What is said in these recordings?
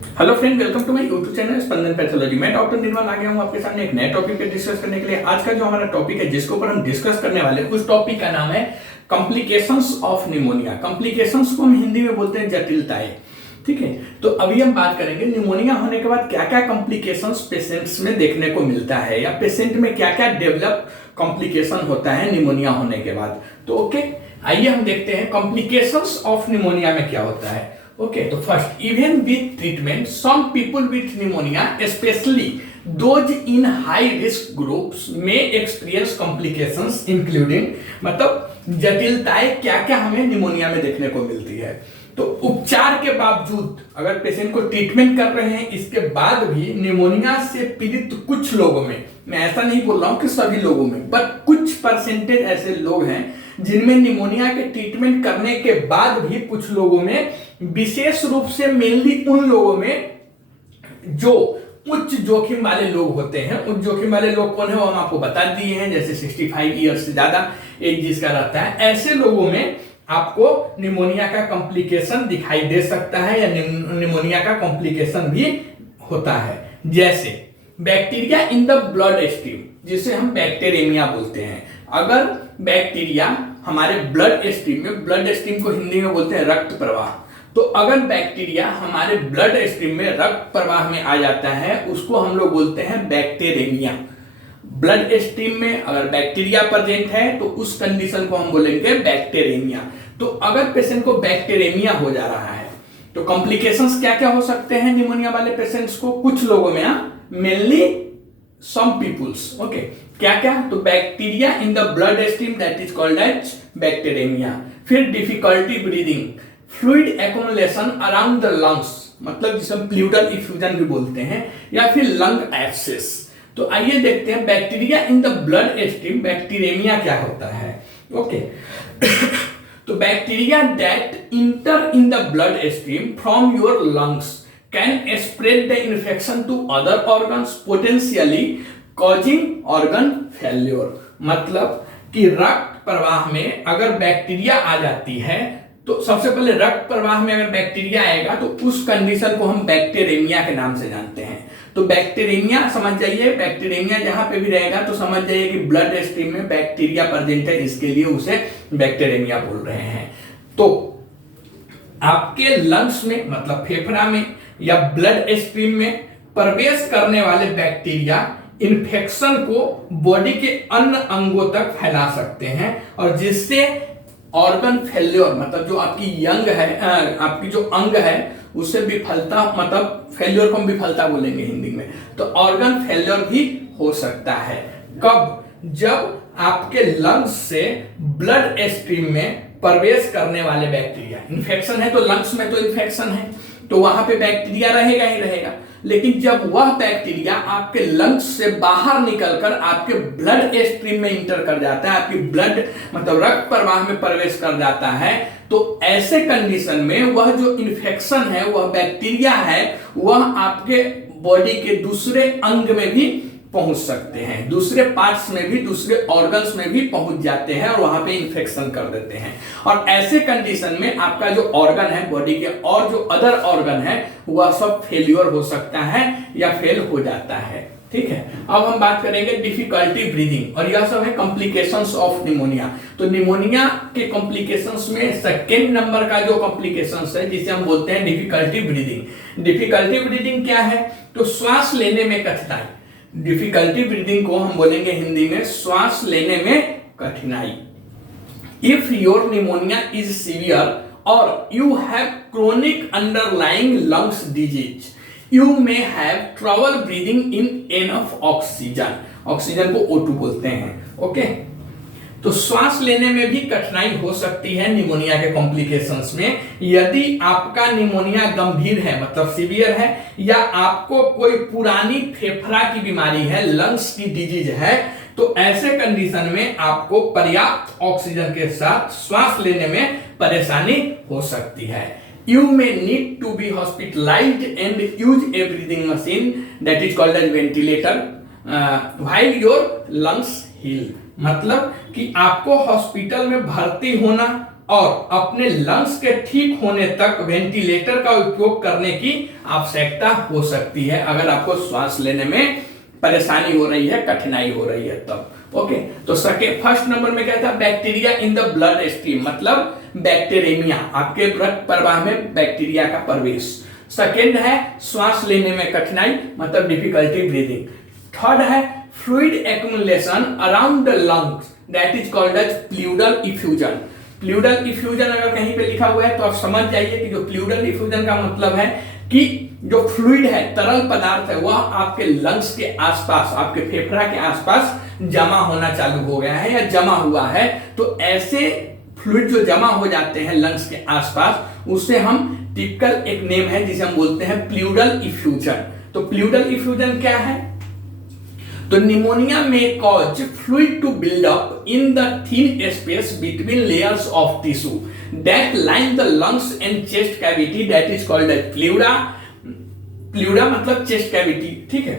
Hello friend, welcome to my YouTube channel Spandan pathology. मैं doctor Nirmal आ गया हूं आपके सामने एक नए टॉपिक पे डिस्कस करने के लिए। आज का जो हमारा टॉपिक है जिसके ऊपर हम डिस्कस करने वाले हैं उस टॉपिक का नाम है कॉम्प्लिकेशंस ऑफ निमोनिया। कॉम्प्लिकेशंस को हम हिंदी में बोलते हैं जटिलताएं। ठीक है, तो अभी हम बात करेंगे निमोनिया होने के बाद क्या क्या कॉम्प्लिकेशंस पेशेंट्स में देखने को मिलता है या पेशेंट में क्या क्या डेवलप कॉम्प्लिकेशन होता है निमोनिया होने के बाद। तो ओके, आइए हम देखते हैं कॉम्प्लिकेशंस ऑफ निमोनिया में क्या होता है। Okay, तो first, even with treatment some people with pneumonia specially those in high risk groups में एक्सपीरियंस कॉम्प्लिकेशंस इंक्लूडिंग, मतलब जटिलताएं क्या क्या हमें निमोनिया में देखने को मिलती है। तो उपचार के बावजूद अगर पेशेंट को ट्रीटमेंट कर रहे हैं इसके बाद भी निमोनिया से पीड़ित कुछ लोगों में, मैं ऐसा नहीं बोल रहा हूं कि सभी लोगों में, बट कुछ परसेंटेज ऐसे लोग हैं जिनमें निमोनिया के ट्रीटमेंट करने के बाद भी कुछ लोगों में, विशेष रूप से मेनली उन लोगों में जो उच्च जोखिम वाले लोग होते हैं। उच्च जोखिम वाले लोग कौन है वो हम आपको बता दिए हैं, जैसे 65 ईयर्स से ज्यादा एज जिसका रहता है, ऐसे लोगों में आपको निमोनिया का कॉम्प्लिकेशन दिखाई दे सकता है या निमोनिया का कॉम्प्लिकेशन भी होता है। जैसे bacteria in the blood stream, जिसे हम बैक्टीरियमिया बोलते हैं। अगर बैक्टीरिया हमारे ब्लड स्ट्रीम में, ब्लड स्ट्रीम को हिंदी में बोलते हैं रक्त प्रवाह, तो अगर बैक्टीरिया हमारे ब्लड स्ट्रीम में रक्त प्रवाह में आ जाता है उसको हम लोग बोलते हैं बैक्टीरियमिया। ब्लड स्ट्रीम में अगर बैक्टीरिया प्रेजेंट है तो उस कंडीशन को हम बोलेंगे बैक्टीरियमिया। तो अगर पेशेंट को बैक्टीरियमिया हो जा रहा है तो कॉम्प्लिकेशंस क्या क्या हो सकते हैं निमोनिया वाले पेशेंट्स को, कुछ लोगों में, मेनली सम पीपुल्स। ओके, क्या क्या, तो bacteria in the blood stream that is called as bacteremia. फिर difficulty breathing, fluid accumulation around the lungs, मतलब जिसे हम प्लूरल इफ्यूजन भी बोलते हैं, या फिर लंग एब्सेस। तो आइए देखते हैं bacteria in the blood stream, bacteraemia क्या होता है। ओके तो bacteria that enter in the blood stream from your lungs can spread the infection to other organs potentially causing organ failure. मतलब कि रक्त प्रवाह में अगर बैक्टीरिया आ जाती है तो सबसे पहले रक्त प्रवाह में अगर बैक्टीरिया आएगा तो उस कंडीशन को हम बैक्टीरियमिया के नाम से जानते हैं। तो बैक्टीरियमिया समझ जाइए, बैक्टीरियमिया जहां पे भी रहेगा तो समझ जाइए कि ब्लड स्ट्रीम में बैक्टीरिया प्रेजेंट है, इसके लिए उसे बैक्टीरियमिया बोल रहे हैं। तो आपके लंग्स में, मतलब फेफड़ा में या ब्लड स्ट्रीम में प्रवेश करने वाले बैक्टीरिया इन्फेक्शन को बॉडी के अन्य अंगों तक फैला सकते हैं और जिससे ऑर्गन फेल्योर, मतलब जो आपकी यंग है, आपकी जो अंग है उससे विफलता, मतलब फेल्योर को हम विफलता बोलेंगे हिंदी में, तो ऑर्गन फेल्योर भी हो सकता है। कब? जब आपके लंग्स से ब्लड स्ट्रीम में प्रवेश करने वाले बैक्टीरिया, इन्फेक्शन है तो लंग्स में तो इन्फेक्शन है तो वहां पे बैक्टीरिया रहेगा ही रहेगा, लेकिन जब वह बैक्टीरिया आपके लंग्स से बाहर निकलकर आपके ब्लड स्ट्रीम में इंटर कर जाता है, आपकी ब्लड मतलब रक्त प्रवाह में प्रवेश कर जाता है, तो ऐसे कंडीशन में वह जो इन्फेक्शन है, वह बैक्टीरिया है, वह आपके बॉडी के दूसरे अंग में भी पहुंच सकते हैं, दूसरे पार्ट्स में भी, दूसरे ऑर्गन्स में भी पहुंच जाते हैं और वहां पे इन्फेक्शन कर देते हैं। और ऐसे कंडीशन में आपका जो ऑर्गन है बॉडी के और जो अदर ऑर्गन है वह सब फेल्योर हो सकता है या फेल हो जाता है। ठीक है, अब हम बात करेंगे डिफिकल्टी ब्रीदिंग, और यह सब है कॉम्प्लिकेशंस ऑफ निमोनिया। तो निमोनिया के कॉम्प्लिकेशंस में सेकेंड नंबर का जो कॉम्प्लिकेशंस है जिसे हम बोलते हैं डिफिकल्टी ब्रीदिंग। डिफिकल्टी ब्रीदिंग क्या है? तो श्वास लेने में कठिनाई। डिफिकल्टी ब्रीदिंग को हम बोलेंगे हिंदी में श्वास लेने में कठिनाई। If your pneumonia is severe और you have chronic underlying lungs disease, you may have trouble breathing in enough oxygen. Oxygen को O2 बोलते हैं। ओके, तो श्वास लेने में भी कठिनाई हो सकती है निमोनिया के कॉम्प्लिकेशंस में। यदि आपका निमोनिया गंभीर है, मतलब सीवियर है, या आपको कोई पुरानी फेफड़ा की बीमारी है, लंग्स की डिजीज है, तो ऐसे कंडीशन में आपको पर्याप्त ऑक्सीजन के साथ श्वास लेने में परेशानी हो सकती है। You may need to be hospitalized and use a breathing machine that is called as ventilator while your lungs heal। मतलब कि आपको हॉस्पिटल में भर्ती होना और अपने लंग्स के ठीक होने तक वेंटिलेटर का उपयोग करने की आवश्यकता हो सकती है अगर आपको श्वास लेने में परेशानी हो रही है, कठिनाई हो रही है तब। ओके, तो फर्स्ट नंबर में क्या था, bacteria in the blood stream, मतलब बैक्टीरियमिया, आपके रक्त प्रवाह में बैक्टीरिया का प्रवेश। सेकेंड है श्वास लेने में कठिनाई, मतलब डिफिकल्टी ब्रीदिंग। थर्ड है fluid accumulation around the lungs, that is called as pleural effusion. Pleural effusion अगर कहीं पे लिखा हुआ है तो आप समझ जाइए कि जो प्लूरल इफ्यूजन का मतलब है कि जो फ्लूइड है, तरल पदार्थ है, वह आपके लंग्स के आसपास, आपके फेफड़ा के आसपास जमा होना चालू हो गया है या जमा हुआ है। तो ऐसे फ्लूइड जो जमा हो जाते हैं लंग्स के आसपास, उससे हम टिपिकल एक नेम है जिसे हम बोलते हैं प्लूरल इफ्यूजन। तो प्लूरल इफ्यूजन क्या है? तो निमोनिया में cause fluid to build up in the thin space between layers of tissue that line the lungs and chest cavity, that is called as pleura. Pleura मतलब chest cavity, ठीक है।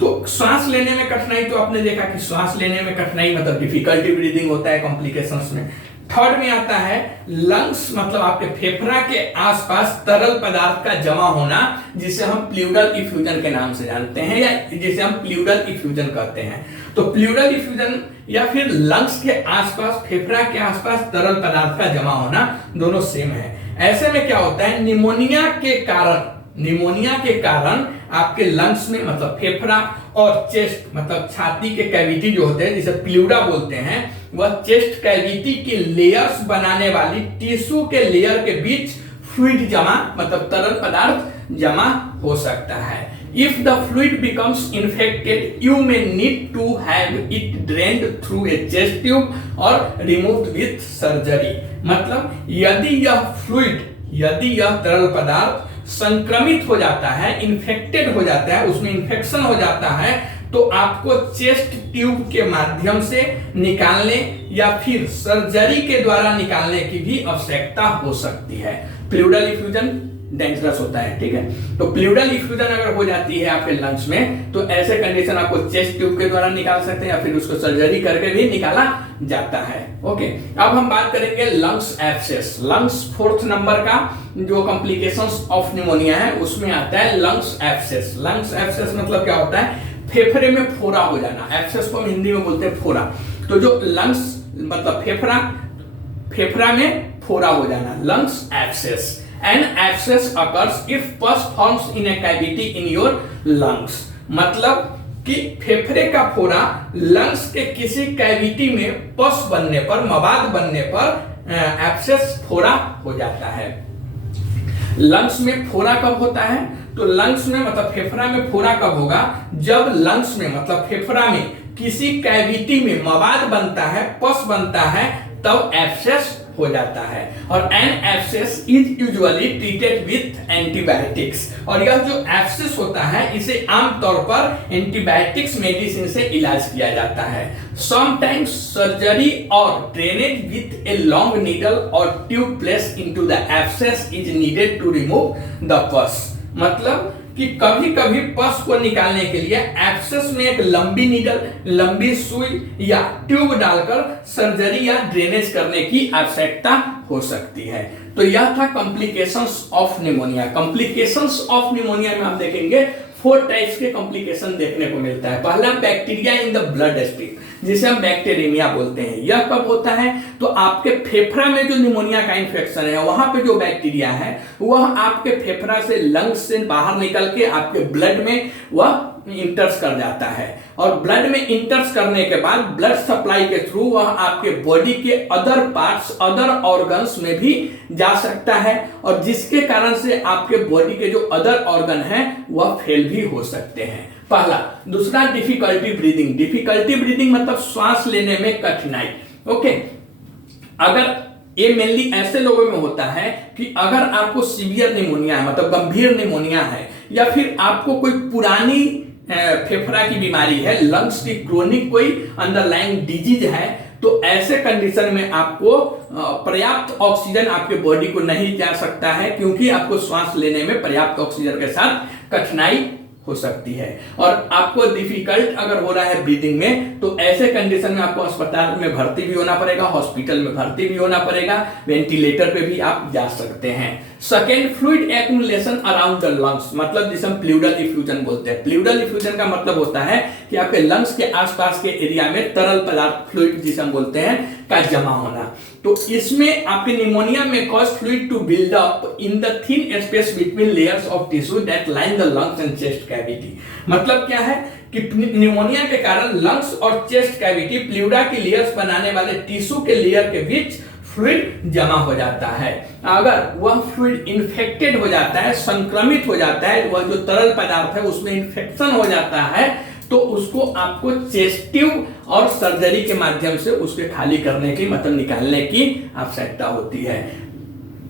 तो श्वास लेने में कठिनाई, तो आपने देखा कि श्वास लेने में कठिनाई मतलब डिफिकल्टी ब्रीदिंग होता है कॉम्प्लिकेशंस में। थर्ड में आता है लंग्स, मतलब आपके फेफड़ा के आसपास तरल पदार्थ का जमा होना, जिसे हम प्लूरल इफ्यूजन के नाम से जानते हैं या जिसे हम प्लूरल इफ्यूजन कहते हैं। तो प्लूरल इफ्यूजन या फिर लंग्स के आसपास, फेफड़ा के आसपास तरल पदार्थ का जमा होना, दोनों सेम है। ऐसे में क्या होता है, निमोनिया के कारण आपके लंग्स में, मतलब फेफड़ा और चेस्ट, मतलब छाती के कैविटी जो होते हैं जिसे प्लूरा बोलते हैं, वह चेस्ट कैविटी के लेयर्स बनाने वाली टिश्यू के लेयर के बीच फ्लूइड जमा, मतलब तरल पदार्थ जमा हो सकता है। If the fluid becomes infected, you may need to have it drained through a chest tube or removed with surgery। मतलब यदि यह तरल पदार्थ संक्रमित हो जाता है, इन्फेक्टेड हो जाता है, उसमें इन्फेक्शन हो जाता है, तो आपको चेस्ट ट्यूब के माध्यम से निकालने या फिर सर्जरी के द्वारा निकालने की भी आवश्यकता हो सकती है। प्लूरल इफ्यूजन डेंजरस होता है, ठीक है। तो प्लूरल इफ्यूजन अगर हो जाती है आपके लंग्स में, तो ऐसे कंडीशन आपको चेस्ट ट्यूब के द्वारा निकाल सकते हैं या फिर उसको सर्जरी करके भी निकाला जाता है। ओके, अब हम बात करेंगे lungs abscess. Lungs fourth number का जो कॉम्प्लिकेशंस ऑफ निमोनिया है उसमें आता है लंग्स एब्सेस। लंग्स एब्सेस मतलब क्या होता है, फेफड़े में फोड़ा हो जाना। एब्सेस को हम हिंदी में बोलते हैं फोड़ा। तो जो लंग्स मतलब फेफड़ा में फोड़ा हो जाना, lungs abscess. An abscess occurs if pus forms in a cavity in your lungs। मतलब कि फेफड़े का फोड़ा लंग्स के किसी कैविटी में पस बनने पर, मवाद बनने पर एब्सेस फोड़ा हो जाता है। लंग्स में फोड़ा कब होता है? तो लंग्स में मतलब फेफड़ा में फोड़ा कब होगा? जब लंग्स में मतलब फेफड़ा में किसी कैविटी में मवाद बनता है, पस बनता है, तब एब्सेस हो जाता है। और an abscess is usually treated with antibiotics. और यह जो एब्सेस होता है इसे आमतौर पर एंटीबायोटिक्स मेडिसिन से इलाज किया जाता है। समटाइम्स सर्जरी और drainage with a long needle और tube place into the abscess is needed to remove the pus. मतलब कि कभी कभी पस को निकालने के लिए एब्सेस में एक लंबी नीडल, लंबी सुई या ट्यूब डालकर सर्जरी या ड्रेनेज करने की आवश्यकता हो सकती है। तो यह था complications of pneumonia. Complications of pneumonia में आप देखेंगे 4 टाइप्स के कॉम्प्लिकेशन देखने को मिलता है। पहला bacteria in the blood stream, जिसे हम बैक्टीरियमिया बोलते हैं। यह कब होता है? तो आपके फेफड़ा में जो निमोनिया का इंफेक्शन है, वहां पे जो बैक्टीरिया है वह आपके फेफड़ा से, लंग्स से बाहर निकल के आपके ब्लड में वह इंटर्स कर जाता है। और ब्लड में इंटर्स करने के बाद ब्लड सप्लाई के थ्रू वह आपके बॉडी के अदर पार्ट्स, अदर ऑर्गन्स में भी जा सकता है, और जिसके कारण से आपके बॉडी के जो अदर ऑर्गन हैं वह फेल भी हो सकते हैं। पहला। दूसरा डिफिकल्टी ब्रीदिंग। डिफिकल्टी ब्रीदिंग मतलब श्वास लेने में कठिनाई। ओके, अगर ये मेनली ऐसे लोगों में होता है कि अगर आपको सीवियर निमोनिया है, मतलब गंभीर निमोनिया है, या फिर आपको कोई पुरानी फेफड़ा की बीमारी है, लंग्स की क्रोनिक कोई अंडरलाइंग डिजीज है, तो ऐसे कंडीशन में आपको पर्याप्त ऑक्सीजन आपके बॉडी को नहीं जा सकता है, क्योंकि आपको श्वास लेने में पर्याप्त ऑक्सीजन के साथ कठिनाई हो सकती है। और आपको डिफिकल्ट अगर हो रहा है ब्रीदिंग में, तो ऐसे कंडीशन में आपको अस्पताल में भर्ती भी होना पड़ेगा, हॉस्पिटल में भर्ती भी होना पड़ेगा, वेंटिलेटर पे भी आप जा सकते हैं। Second, fluid accumulation around the lungs, मतलब जिसे हम प्लूरल इफ्यूजन बोलते हैं। प्लूरल इफ्यूजन का मतलब होता है कि आपके लंग्स के आसपास के एरिया में तरल पदार्थ, फ्लूइड जिसे हम बोलते हैं, का जमा होना। तो इसमें आपके निमोनिया में cause fluid to build up in the thin space between layers of tissue that line the lungs and chest cavity. मतलब क्या है कि निमोनिया के कारण लंग्स और चेस्ट कैविटी, प्लूरा की लेयर्स बनाने वाले टिश्यू के लेयर के बीच फ्लूइड जमा हो जाता है। अगर वह फ्लूइड इन्फेक्टेड हो जाता है, संक्रमित हो जाता है, वह जो तरल पदार्थ है उसमें इन्फेक्शन हो जाता है, तो उसको आपको चेस्ट ट्यूब और सर्जरी के माध्यम से उसके खाली करने की, मतलब निकालने की आवश्यकता होती है।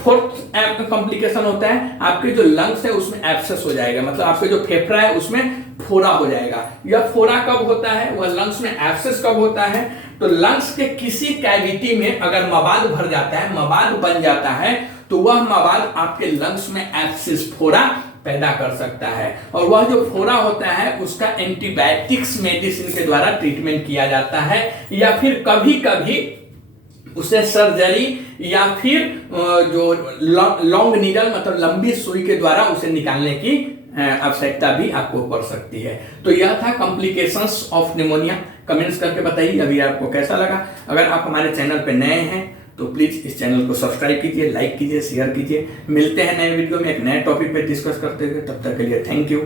फोर्थ कॉम्प्लिकेशन होता है आपके जो लंग्स है उसमें एब्सेस हो जाएगा, मतलब आपके जो फेफड़ा है उसमें फोड़ा हो जाएगा। यह फोड़ा कब होता है, वह लंग्स में एब्सेस कब होता है, तो लंग्स के किसी कैविटी में अगर मवाद भर जाता है, मवाद बन जाता है, तो वह मवाद आपके लंग्स में एब्सेस, फोड़ा पैदा कर सकता है। और वह जो फोड़ा होता है उसका एंटीबायोटिक्स मेडिसिन के द्वारा ट्रीटमेंट किया जाता है, या फिर कभी कभी उसे सर्जरी या फिर जो लॉन्ग नीडल, मतलब लंबी सुई के द्वारा उसे निकालने की आवश्यकता भी आपको पड़ सकती है। तो यह था कॉम्प्लिकेशंस ऑफ निमोनिया। कमेंट्स करके बताइए अभी आपको कैसा लगा। अगर आप हमारे चैनल पे नए हैं तो प्लीज इस चैनल को सब्सक्राइब कीजिए, लाइक कीजिए, शेयर कीजिए। मिलते हैं नए वीडियो में एक नए टॉपिक पे डिस्कस करते हुए। तब तक के लिए थैंक यू।